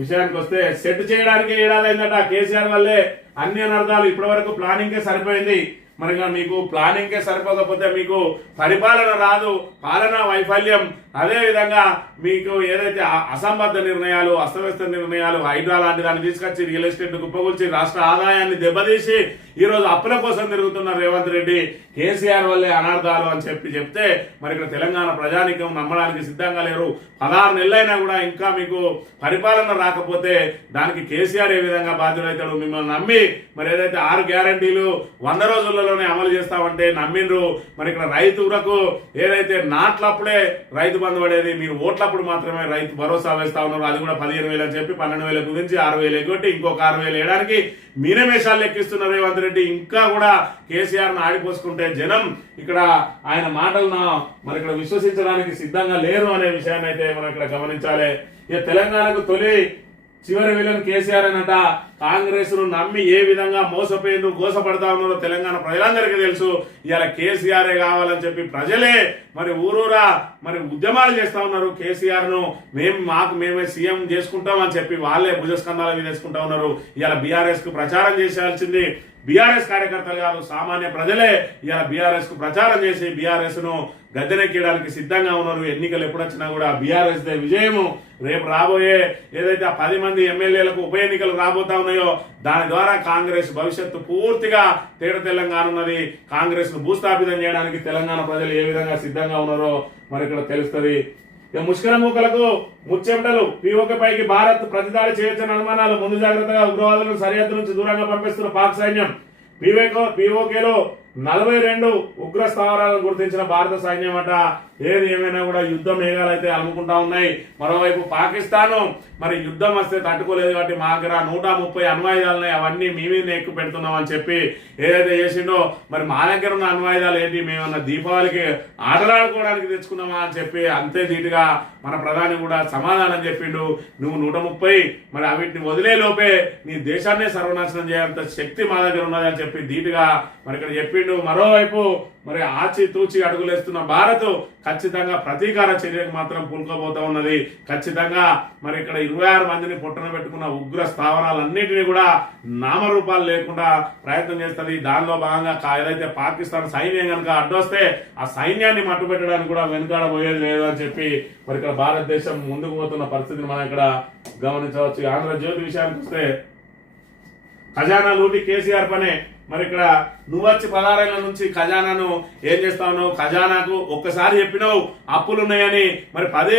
విషయానికి వస్తే సెట్ చేయడానికి 1 ఏడాది అయిందట. కేసీఆర్ వల్లే అన్ని అనర్థాలు. ఇప్పటి వరకు ప్లానింగే సరిపోయింది. మరి మీకు ప్లానింగ్కే సరిపోకపోతే మీకు పరిపాలన రాదు, పాలనా వైఫల్యం. అదే విధంగా మీకు ఏదైతే అసంబద్ధ నిర్ణయాలు, అస్తవ్యస్త నిర్ణయాలు, హైడ్రా లాంటి దాన్ని తీసుకొచ్చి రియల్ ఎస్టేట్ కుప్పగొల్చి రాష్ట్ర ఆదాయాన్ని దెబ్బతీసి ఈ రోజు అప్పుల కోసం తిరుగుతున్న రేవంత్ రెడ్డి కేసీఆర్ వల్లే అనర్థాలు అని చెప్తే మరి ఇక్కడ తెలంగాణ ప్రజానికం నమ్మడానికి సిద్ధంగా లేరు. 16 నెలలైనా కూడా ఇంకా మీకు పరిపాలన రాకపోతే దానికి కేసీఆర్ ఏ విధంగా బాధ్యులైతాడు? మిమ్మల్ని నమ్మి మరి ఏదైతే 6 గ్యారంటీలు 100 రోజుల్లో నెలలోనే అమలు చేస్తామంటే నమ్మిండ్రు. మరి ఇక్కడ రైతులకు ఏదైతే నాట్లప్పుడే రైతు బంధు పడేది, మీరు ఓట్లప్పుడు మాత్రమే రైతు భరోసా వేస్తా ఉన్నారు. అది కూడా 15,000 అని చెప్పి 12,000 కుదించి 6,000 ఎగ్గొట్టి ఇంకొక 6,000 వేయడానికి మీనమేషాలు లెక్కిస్తున్నారు రేవంత్ రెడ్డి. ఇంకా కూడా కేసీఆర్ ను ఆడిపోసుకుంటే జనం ఇక్కడ ఆయన మాటలను మరి ఇక్కడ విశ్వసించడానికి సిద్ధంగా లేరు అనే విషయాన్ని అయితే మనం ఇక్కడ గమనించాలి. ఇక తెలంగాణకు తొలి చివరి విలన్ కేసీఆర్ అనట. కాంగ్రెస్ ను నమ్మి ఏ విధంగా మోసపోయిండ్రు, గోసపడతా ఉన్నారో తెలంగాణ ప్రజలందరికీ తెలుసు. ఇవాళ కేసీఆర్ కావాలని చెప్పి ప్రజలే మరి ఊరూరా మరి ఉద్యమాలు చేస్తా ఉన్నారు. కేసీఆర్ ను మేమే సీఎం చేసుకుంటాం అని చెప్పి వాళ్ళే భుజస్కంధాల మీద వేసుకుంటా ఉన్నారు. ఇవాళ బీఆర్ఎస్ కు ప్రచారం చేసేయాల్సింది బీఆర్ఎస్ కార్యకర్తలు కాదు, సామాన్య ప్రజలే ఇవాళ బీఆర్ఎస్ కు ప్రచారం చేసి బీఆర్ఎస్ ను గద్దెనెక్కడానికి సిద్ధంగా ఉన్నారు. ఎన్నికలు ఎప్పుడొచ్చినా కూడా బీఆర్ఎస్ దే విజయము. రేపు రాబోయే ఏదైతే 10 మంది ఎమ్మెల్యేలకు ఉప ఎన్నికలు రాబోతా ఉన్నాయో దాని ద్వారా కాంగ్రెస్ భవిష్యత్తు పూర్తిగా తేటతెల్లంగా ఉన్నది. కాంగ్రెస్ ను భూస్థాపితం చేయడానికి తెలంగాణ ప్రజలు ఏ విధంగా సిద్ధంగా ఉన్నారో మరి ఇక్కడ తెలుస్తుంది. ఇక ముష్కర మూకలకు ముచ్చెమటలు. పీఓకే పైకి భారత్ ప్రతిదాడి చేయొచ్చని అనుమానాలు. ముందు జాగ్రత్తగా ఉగ్రవాదులను సరిహద్దు నుంచి దూరంగా పంపిస్తున్న పాక్ సైన్యం. పీఓకేలో 42 ఉగ్ర స్థావరాలను గుర్తించిన భారత సైన్యం అట. ఏది ఏమైనా కూడా యుద్ధ మేఘాలు అయితే అమ్ముకుంటా ఉన్నాయి. మరోవైపు పాకిస్తాన్ మరి యుద్ధం వస్తే తట్టుకోలేదు కాబట్టి మా దగ్గర 130 అణ్వాయుధాలున్నాయి, అవన్నీ మేమే ఎక్కువ పెడుతున్నాం అని చెప్పి ఏదైతే చేసిండో మరి మా దగ్గర ఉన్న అణ్వాయుధాలు ఏంటి, మేమన్నా దీపావళికి ఆటలాడుకోవడానికి తెచ్చుకున్నామా అని చెప్పి అంతే ధీటుగా మన ప్రధాని కూడా సమాధానం చెప్పిండు. నువ్వు 130 మరి అవిటిని వదిలే లోపే నీ దేశాన్నే సర్వనాశనం చేయాలంత శక్తి మా దగ్గర ఉన్నది అని చెప్పి ధీటుగా మరి ఇక్కడ చెప్పిండు. మరోవైపు మరి ఆచితూచి అడుగులేస్తున్న భారత్ ఖచ్చితంగా ప్రతీకార చర్యకు మాత్రం పూనుకోబోతా ఉన్నది. ఖచ్చితంగా మరి ఇక్కడ 26 మందిని పొట్టన పెట్టుకున్న ఉగ్ర స్థావరాలన్నింటినీ కూడా నామరూపాలు లేకుండా ప్రయత్నం చేస్తుంది. దానిలో భాగంగా ఏదైతే పాకిస్తాన్ సైన్యం కనుక అడ్డొస్తే ఆ సైన్యాన్ని మట్టుపెట్టడానికి కూడా వెనుకాడబోయేది లేదు అని చెప్పి మరి ఇక్కడ భారతదేశం ముందుకు పోతున్న పరిస్థితిని మనం ఇక్కడ గమనించవచ్చు. ఆంధ్రజ్యోతి విషయానికి వస్తే ఖజానా లూటి కేసీఆర్ పనే. మరి ఇక్కడ నువ్వు వచ్చి 16 ఏళ్ల నుంచి ఖజానాను ఏం చేస్తా ఉన్నావు? ఖజానాకు ఒక్కసారి చెప్పినావు అప్పులు ఉన్నాయని, మరి పదే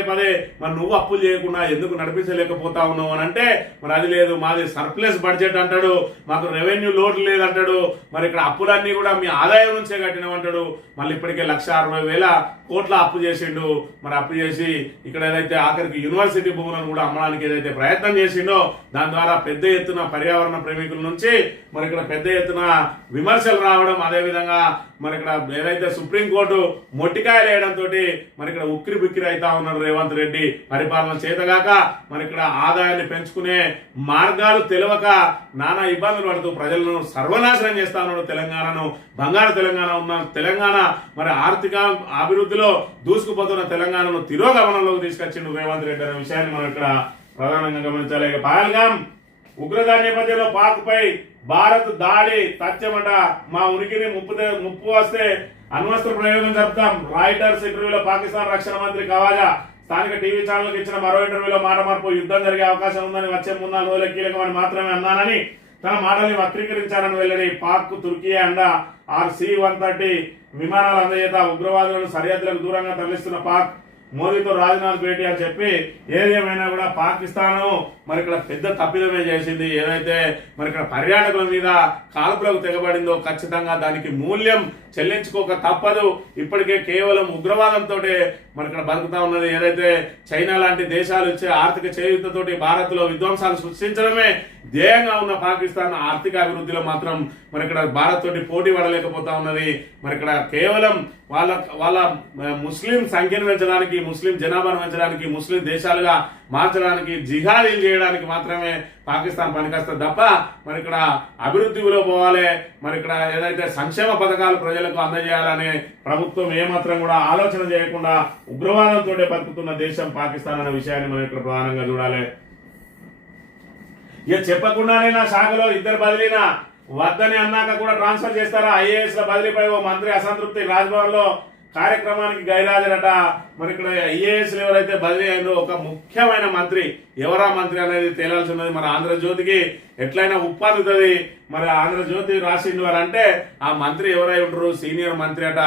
మరి నువ్వు అప్పులు చేయకుండా ఎందుకు నడిపించలేకపోతా ఉన్నావు అని అంటే మరి అది లేదు, మాది సర్ప్లస్ బడ్జెట్ అంటాడు, మాకు రెవెన్యూ లోడ్ లేదంటాడు. మరి ఇక్కడ అప్పులన్నీ కూడా మీ ఆదాయం నుంచే కట్టినవంటాడు. మళ్ళీ ఇప్పటికే 1,60,000 కోట్ల అప్పు చేసిండు. మరి అప్పు చేసి ఇక్కడ ఏదైతే ఆఖరికి యూనివర్సిటీ భూములను కూడా అమ్మడానికి ఏదైతే ప్రయత్నం చేసిండో దాని ద్వారా పెద్ద ఎత్తున పర్యావరణ ప్రేమికుల నుంచి మరి ఇక్కడ పెద్ద ఎత్తున విమర్శలు రావడం, అదే విధంగా మరి ఇక్కడ ఏదైతే సుప్రీంకోర్టు మొట్టికాయలు వేయడంతో మరి ఇక్కడ ఉక్కిరి బిక్కిరి అవుతా ఉన్నారు రేవంత్ రెడ్డి. పరిపాలన చేతగాక మరి ఇక్కడ ఆదాయాన్ని పెంచుకునే మార్గాలు తెలియక నానా ఇబ్బందులు పడుతూ ప్రజలను సర్వనాశనం చేస్తా ఉన్నాడు. తెలంగాణను బంగారు తెలంగాణ ఉన్న తెలంగాణ మరి ఆర్థిక అభివృద్ధిలో దూసుకుపోతున్న తెలంగాణను తిరోగమనంలోకి తీసుకొచ్చిండు రేవంత్ రెడ్డి అనే విషయాన్ని మనం ఇక్కడ ప్రధానంగా గమనించాలి. పహల్గాం ఉగ్రదాడి నేపథ్యంలో పాక్ పై భారత్ దాడి తథ్యమట. మా ఉనికిని ముప్పు వస్తే అణ్వస్త్ర ప్రయోగం జరుపుతాం. రాయిటర్స్ ఇంటర్వ్యూలో పాకిస్తాన్ రక్షణ మంత్రి ఖవాజా స్థానిక టీవీ ఛానల్కి ఇచ్చిన మరో ఇంటర్వ్యూలో మాట మార్పు. యుద్ధం జరిగే అవకాశం ఉందని వచ్చే 3-4 రోజుల కీలకమని మాత్రమే అన్నానని తన మాటల్ని వక్రీకరించారని వెల్లడి. పాక్ తుర్కీ అండ RC-130 విమానాల అందజేత. ఉగ్రవాదులను సరిహద్దులకు దూరంగా తరలిస్తున్న పాక్. మోదీతో రాజ్నాథ్ భేటీ అని చెప్పి ఏది ఏమైనా కూడా పాకిస్తాన్ మరి ఇక్కడ పెద్ద తప్పిదమే చేసింది. ఏదైతే మరి ఇక్కడ పర్యాటకుల మీద కాల్పులకు తెగబడిందో ఖచ్చితంగా దానికి మూల్యం చెల్లించుకోక తప్పదు. ఇప్పటికే కేవలం ఉగ్రవాదంతో మరి ఇక్కడ బతుకుతా ఉన్నది. ఏదైతే చైనా లాంటి దేశాలు ఇచ్చే ఆర్థిక చేయూతతోటి భారత్ లో విధ్వంసాలు సృష్టించడమే ధ్యేయంగా ఉన్న పాకిస్తాన్ ఆర్థిక అభివృద్ధిలో మాత్రం మరి ఇక్కడ భారత్ తోటి పోటీ పడలేకపోతా ఉన్నది. మరి ఇక్కడ కేవలం వాళ్ళ ముస్లిం సంఖ్యను పెంచడానికి, ముస్లిం జనాభాను పెంచడానికి, ముస్లిం దేశాలుగా మార్చడానికి, జిహాదీలు చేయడానికి మాత్రమే పాకిస్తాన్ పనికొస్తుంది తప్ప మరి ఇక్కడ అభివృద్ధిలో పోవాలి, మరి ఇక్కడ ఏదైతే సంక్షేమ పథకాలు ప్రజలకు అందజేయాలనే ప్రభుత్వం ఏమాత్రం కూడా ఆలోచన చేయకుండా ఉగ్రవాదంతో బతుకుతున్న దేశం పాకిస్తాన్ అనే విషయాన్ని మనం ఇక్కడ ప్రధానంగా చూడాలి. ఇక చెప్పకుండానే నా శాఖలో 2 బదిలీనా వద్దని అన్నాక కూడా ట్రాన్స్ఫర్ చేస్తారా? IAS ల బదిలీపై ఓ మంత్రి అసంతృప్తి. రాజ్భవన్ లో కార్యక్రమానికి గైరాజరట. మరి ఇక్కడ IAS ఎవరైతే బదిలీ అయిందో ఒక ముఖ్యమైన మంత్రి, ఎవరా మంత్రి అనేది తేలాల్సి ఉన్నది. మరి ఆంధ్రజ్యోతికి ఎట్లయినా ఉప్పందుతుంది. మరి ఆంధ్రజ్యోతి రాసిండు అని అంటే ఆ మంత్రి ఎవరై ఉంటారు, సీనియర్ మంత్రి అట.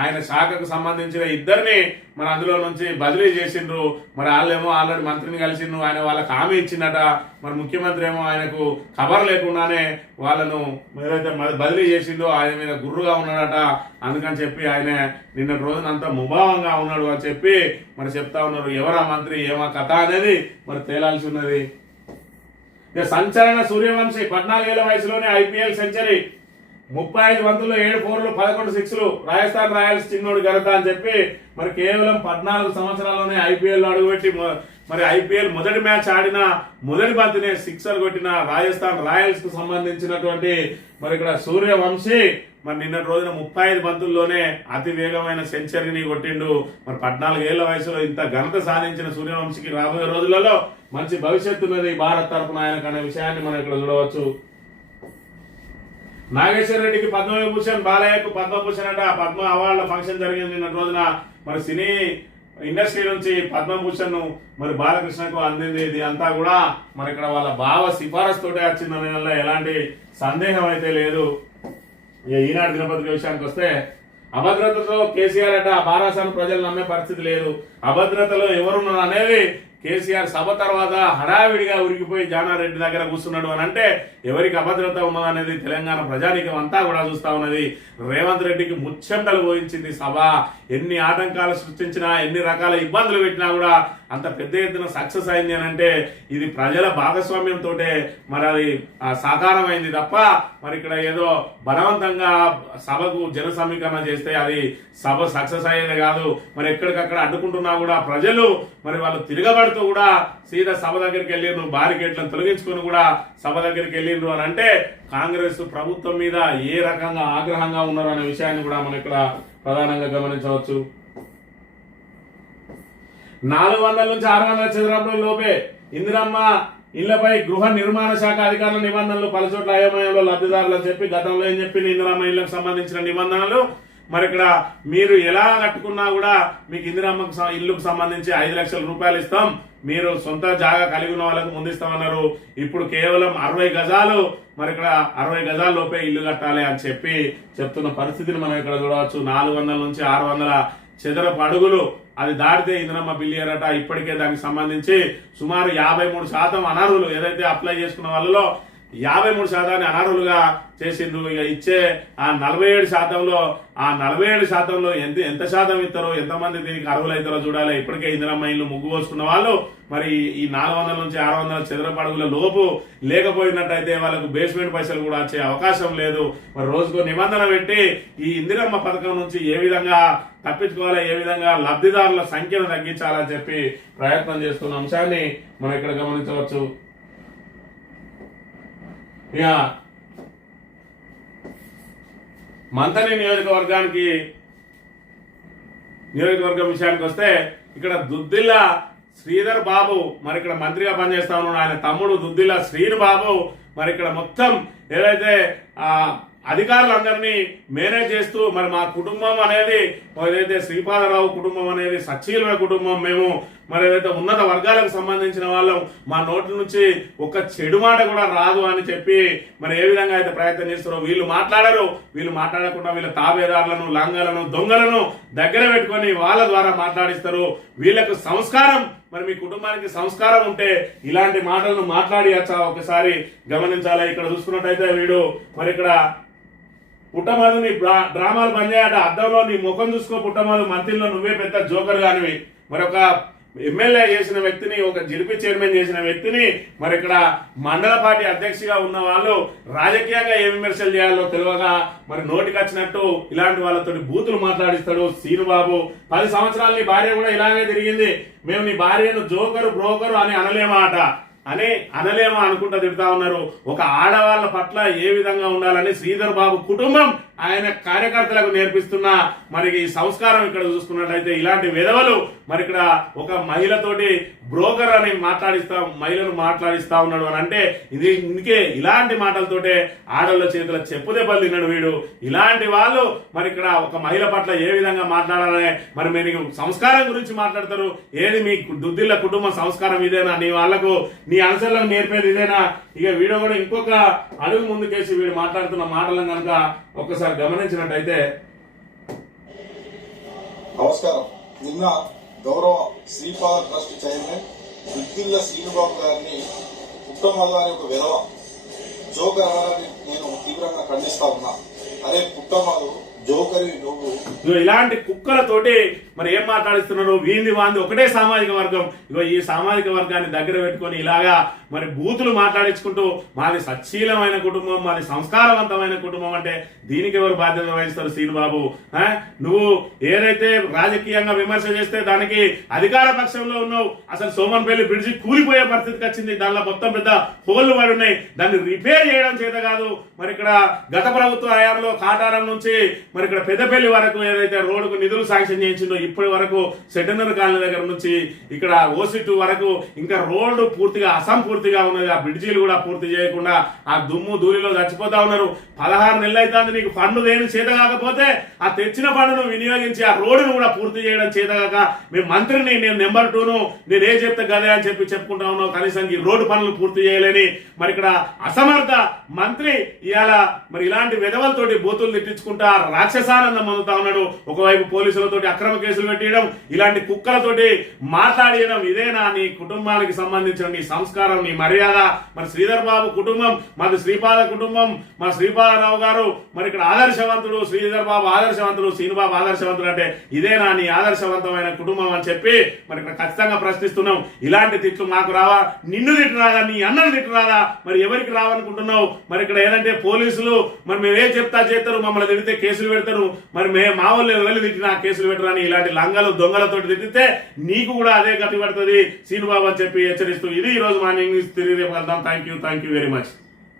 ఆయన శాఖకు సంబంధించిన ఇద్దరిని మరి అందులో నుంచి బదిలీ చేసిండ్రు. మరి వాళ్ళేమో ఆల్రెడీ మంత్రిని కలిసిండ్రు, ఆయన వాళ్ళకి హామీ ఇచ్చిందట. మరి ముఖ్యమంత్రి ఏమో ఆయనకు ఖబర్ లేకుండానే వాళ్ళను ఏదైతే బదిలీ చేసిండో ఆయన మీద గుర్రుగా ఉన్నాడట. అందుకని చెప్పి ఆయన నిన్న రోజునంతా ముభావంగా ఉన్నాడు అని చెప్పి మరి చెప్తా ఉన్నారు. ఎవరా మంత్రి, ఏమా కథ అనేది మరి తేలాల్సి ఉన్నది. సంచలన సూర్యవంశీ 14 ఏళ్ల వయసులోనే ఐపీఎల్ సెంచరీ, 35 బంతుల్లో 7 4లు 11 6లు, రాజస్థాన్ రాయల్స్ చిన్నోడు ఘనత అని చెప్పి మరి కేవలం 14 సంవత్సరాల్లోనే ఐపీఎల్ లో అడుగుపెట్టి మరి ఐపీఎల్ మొదటి మ్యాచ్ ఆడిన మొదటి బంతినే సిక్సర్ కొట్టిన రాజస్థాన్ రాయల్స్ కు సంబంధించినటువంటి మరి ఇక్కడ సూర్యవంశీ మరి నిన్నటి రోజున 35 బంతుల్లోనే అతి వేగమైన సెంచరీని కొట్టిండు. మరి 14 ఏళ్ల వయసులో ఇంత ఘనత సాధించిన సూర్యవంశీకి రాబోయే రోజులలో మంచి భవిష్యత్తు ఉన్నది భారత్ తరఫున ఆయనకు అనే విషయాన్ని మనం ఇక్కడ చూడవచ్చు. నాగేశ్వర రెడ్డికి పద్మవిభూషణ్, బాలయ్యకు పద్మభూషణ్ అట. పద్మ అవార్డుల ఫంక్షన్ జరిగింది నిన్నటి రోజున. మరి సినీ ఇండస్ట్రీ నుంచి పద్మభూషణ్ మరి బాలకృష్ణకు అందింది. ఇది అంతా కూడా మరి ఇక్కడ వాళ్ళ బావ సిఫారసు తోటే వచ్చిందనే వల్ల ఎలాంటి సందేహం అయితే లేదు. ఈనాడు దినపత్రిక విషయానికి వస్తే అభద్రతలో కేసీఆర్ అట. బారాసాను ప్రజలు నమ్మే పరిస్థితి లేదు. అభద్రతలో ఎవరున్నారు అనేది కేసీఆర్ సభ తర్వాత హడావిడిగా ఉరికిపోయి జానారెడ్డి దగ్గర కూర్చున్నాడు అని అంటే ఎవరికి అభద్రత ఉన్నదనేది తెలంగాణ ప్రజానీకం అంతా కూడా చూస్తా ఉన్నది. రేవంత్ రెడ్డికి ముచ్చెంటలు పోయించింది సభ. ఎన్ని ఆటంకాలు సృష్టించినా, ఎన్ని రకాల ఇబ్బందులు పెట్టినా కూడా అంత పెద్ద ఎత్తున సక్సెస్ అయింది అని అంటే ఇది ప్రజల భాగస్వామ్యంతో మరి అది సాకారమైంది తప్ప మరి ఇక్కడ ఏదో బలవంతంగా సభకు జన సమీకరణ చేస్తే అది సభ సక్సెస్ అయ్యేది కాదు. మరి ఎక్కడికక్కడ అడ్డుకుంటున్నా కూడా ప్రజలు మరి వాళ్ళు తిరగబడుతూ కూడా సీదా సభ దగ్గరికి వెళ్ళిండ్రు, బారికేట్లను తొలగించుకొని కూడా సభ దగ్గరికి వెళ్ళిండ్రు అని అంటే కాంగ్రెస్ ప్రభుత్వం మీద ఏ రకంగా ఆగ్రహంగా ఉన్నారు అనే విషయాన్ని కూడా మనం ఇక్కడ ప్రధానంగా గమనించవచ్చు. 400 నుంచి 600 చదరపు లోపే ఇందిరమ్మ ఇళ్లపై గృహ నిర్మాణ శాఖ అధికారుల నిబంధనలు పలుచోట్ల అయోమయంలో లబ్ధిదారులు అని చెప్పి గతంలో ఏం చెప్పింది ఇందిరమ్మ ఇళ్లకు సంబంధించిన నిబంధనలు. మరి ఇక్కడ మీరు ఎలా కట్టుకున్నా కూడా మీకు ఇందిరమ్మ ఇల్లుకు సంబంధించి 5 లక్షల రూపాయలు ఇస్తాం, మీరు సొంత జాగా కలిగి ఉన్న వాళ్ళకు ముందిస్తామన్నారు. ఇప్పుడు కేవలం 60 గజాలు మరి ఇక్కడ 60 గజాల లోపే ఇల్లు కట్టాలి అని చెప్పి చెప్తున్న పరిస్థితిని మనం ఇక్కడ చూడవచ్చు. 400 నుంచి 600 చదరపు అడుగులు అది దాటితే ఇందిరమ్మ బిల్లు అట. ఇప్పటికే దానికి సంబంధించి సుమారు 53% అనర్హులు ఏదైతే అప్లై చేసుకున్న వాళ్ళలో 53% అనర్హులుగా చేసిండ్రు. ఇక ఇచ్చే ఆ 47%లో ఆ 47%లో ఎంత శాతం ఇస్తారో, ఎంతమంది దీనికి అర్హులైతారో చూడాలి. ఇప్పటికే ఇందిరమ్మ ఇల్లు ముగ్గు పోసుకున్న వాళ్ళు మరి ఈ 400 నుంచి 600 చదరపు అడుగుల లోపు లేకపోయినట్టయితే వాళ్ళకు బేస్మెంట్ పైసలు కూడా వచ్చే అవకాశం లేదు. మరి రోజుకో నిబంధన పెట్టి ఈ ఇందిరమ్మ పథకం నుంచి ఏ విధంగా తప్పించుకోవాలి, ఏ విధంగా లబ్ధిదారుల సంఖ్యను తగ్గించాలని చెప్పి ప్రయత్నం చేస్తున్న అంశాన్ని మనం ఇక్కడ గమనించవచ్చు. ఇక మంథని నియోజకవర్గం విషయానికి వస్తే ఇక్కడ దుద్దిల్ల శ్రీధర్ బాబు మరి ఇక్కడ మంత్రిగా పనిచేస్తా ఉన్నాడు. ఆయన తమ్ముడు దుద్దిల్ల శ్రీను బాబు మరి ఇక్కడ మొత్తం ఏదైతే అధికారులందరినీ మేనేజ్ చేస్తూ మరి మా కుటుంబం అనేది ఏదైతే శ్రీపాదరావు కుటుంబం అనేది సచ్చీల కుటుంబం, మేము మరి ఏదైతే ఉన్నత వర్గాలకు సంబంధించిన వాళ్ళం, మా నోటి నుంచి ఒక చెడు మాట కూడా రాదు అని చెప్పి మరి ఏ విధంగా అయితే ప్రయత్నం చేస్తారో వీళ్ళు మాట్లాడరు. వీళ్ళు మాట్లాడకుండా వీళ్ళ తాబేదారులను, లంగలను, దొంగలను దగ్గర పెట్టుకొని వాళ్ళ ద్వారా మాట్లాడిస్తారు. వీళ్ళకు సంస్కారం మరి మీ కుటుంబానికి సంస్కారం ఉంటే ఇలాంటి మాటలను మాట్లాడియచ్చా ఒకసారి గమనించాలి. ఇక్కడ చూసుకున్నట్టయితే వీడు మరి ఇక్కడ పుట్టమధు నీ డ్రామాలు పనిచేయట, అద్దంలో నీ ముఖం చూసుకో పుట్టమధు, మంత్రిలో నువ్వే పెద్ద జోకర్ కానివి. మరి ఒక ఎమ్మెల్యే చేసిన వ్యక్తిని, ఒక జిలిపి చైర్మన్ చేసిన వ్యక్తిని మరి ఇక్కడ మండల పార్టీ అధ్యక్షుగా ఉన్న వాళ్ళు రాజకీయంగా ఏ విమర్శలు చేయాలో తెలియగా మరి నోటికి వచ్చినట్టు ఇలాంటి వాళ్ళతో బూతులు మాట్లాడిస్తాడు శ్రీనుబాబు. 10 సంవత్సరాలు నీ భార్య కూడా ఇలాగే తిరిగింది, మేము నీ భార్యను జోకరు బ్రోకరు అని అనలేమా అనుకుంటా తిడతా ఉన్నారు. ఒక ఆడవాళ్ళ పట్ల ఏ విధంగా ఉండాలని శ్రీధర్ బాబు కుటుంబం ఆయన కార్యకర్తలకు నేర్పిస్తున్న మరి ఈ సంస్కారం ఇక్కడ చూసుకున్నట్లయితే ఇలాంటి విధవలు మరి ఇక్కడ ఒక మహిళతోటి బ్రోకర్ అని మహిళను మాట్లాడిస్తా ఉన్నాడు అని అంటే ఇందుకే ఇలాంటి మాటలతోటే ఆడోళ్ళ చేతుల చెప్పు దెబ్బలు తిన్నాడు వీడు. ఇలాంటి వాళ్ళు మరి ఇక్కడ ఒక మహిళ పట్ల ఏ విధంగా మాట్లాడాలనే మరి మీరు సంస్కారం గురించి మాట్లాడతారు. ఏది మీ దుద్దిల్ల కుటుంబ సంస్కారం ఇదేనా? నీ వాళ్లకు నీ అనుసరులకు నేర్పేది ఇదేనా? ఇక వీడియో కూడా ఇంకొక అడుగు ముందుకేసి వీడు మాట్లాడుతున్న మాటలను కనుక ఒక్కసారి గమనించినట్టయితే. నమస్కారం. నిన్న గౌరవ శ్రీపాద ట్రస్ట్ చైర్మన్ దుద్దిల్ల శ్రీనుబాబు గారిని పుట్టమల్ల అనే ఒక విధవ జోకర్ అనడాన్ని నేను తీవ్రంగా ఖండిస్తా ఉన్నా. అరే పుట్టమల్లు జోకరి నువ్వు. ఇలాంటి కుక్కలతోటి మరి ఏం మాట్లాడిస్తున్నారు? వీంది వాంది ఒకటే సామాజిక వర్గం. ఇగో ఈ సామాజిక వర్గాన్ని దగ్గర పెట్టుకొని ఇలాగా మరి బూతులు మాట్లాడించుకుంటూ మాది సచ్చీలమైన కుటుంబం, మాది సంస్కారవంతమైన కుటుంబం అంటే దీనికి ఎవరు బాధ్యత వహిస్తారు? శ్రీనుబాబు, నువ్వు ఏదైతే రాజకీయంగా విమర్శ చేస్తే దానికి అధికార పక్షంలో ఉన్నావు. అసలు సోమన్పల్లి బ్రిడ్జి కూలిపోయే పరిస్థితికి వచ్చింది. దానిలో మొత్తం పెద్ద హోళ్లు పడి ఉన్నాయి. దాన్ని రిపేర్ చేయడం చేత కాదు. మరి ఇక్కడ గత ప్రభుత్వ హయాంలో కాటారం నుంచి మరి ఇక్కడ పెద్దపల్లి వరకు ఏదైతే రోడ్డుకు నిధులు శాంక్షన్ చేయించిందో ఇప్పటి వరకు సెటనర్ కాలనీ దగ్గర నుంచి ఇక్కడ ఓసిట్టు వరకు ఇంకా రోడ్డు పూర్తిగా అసంపూర్తిగా ఉన్నది. ఆ బ్రిడ్జీలు కూడా పూర్తి చేయకుండా ఆ దుమ్ము ధూళిలో చచ్చిపోతా ఉన్నారు. 16 నెలలు అవుతుంది నీకు ఫండ్ దేని చేత కాకపోతే ఆ తెచ్చిన ఫండ్ను వినియోగించి ఆ రోడ్డును కూడా పూర్తి చేయడం చేత కాక మేము మంత్రిని, నేను నెంబర్ 2ను, నేను ఏ చెప్తే గదే అని చెప్పుకుంటా ఉన్నావు. కనీసం ఈ రోడ్డు పనులు పూర్తి చేయలేని మరి ఇక్కడ అసమర్థ మంత్రి ఇవాళ మరి ఇలాంటి విధవలతోటి బూతులు తిట్టించుకుంటా రాక్షసానందం అందుతా ఉన్నాడు. ఒకవైపు పోలీసులతోటి అక్రమ కేసులు పెట్టియడం, ఇలాంటి కుక్కలతోటి మాట్లాడియడం ఇదేనా నీ కుటుంబానికి సంబంధించిన నీ సంస్కారం, నీ మర్యాద? మరి శ్రీధర్ బాబు కుటుంబం, మాది శ్రీపాద కుటుంబం, మా శ్రీపాదరావు గారు మరి ఇక్కడ ఆదర్శవంతుడు, శ్రీధర్ బాబు ఆదర్శవంతుడు, శ్రీనుబాబు ఆదర్శవంతుడు అంటే ఇదేనా నీ ఆదర్శవంతమైన కుటుంబం అని చెప్పి మరి ఇక్కడ ఖచ్చితంగా ప్రశ్నిస్తున్నాం. ఇలాంటి తిట్లు మాకు రావా? నిన్ను తిట్టు రాదా? నీ అన్నను తిట్టు రాదా? మరి ఎవరికి రావనుకుంటున్నావు? మరి ఇక్కడ ఏదంటే పోలీసులు మరి మేమేం చెప్తా చేస్తారు, మమ్మల్ని తిడితే కేసులు పెడతారు. మరి మా వాళ్ళు వెళ్ళి తిట్టినా కేసులు పెట్టరని ఇలాంటి లంగలు దొంగలతోటి తిట్టితే నీకు కూడా అదే గతి పడుతుంది శ్రీనుబాబు అని చెప్పి హెచ్చరిస్తూ ఇది ఈ రోజు మార్నింగ్ తిరిగి రేపు వెళ్దాం. Thank you very much.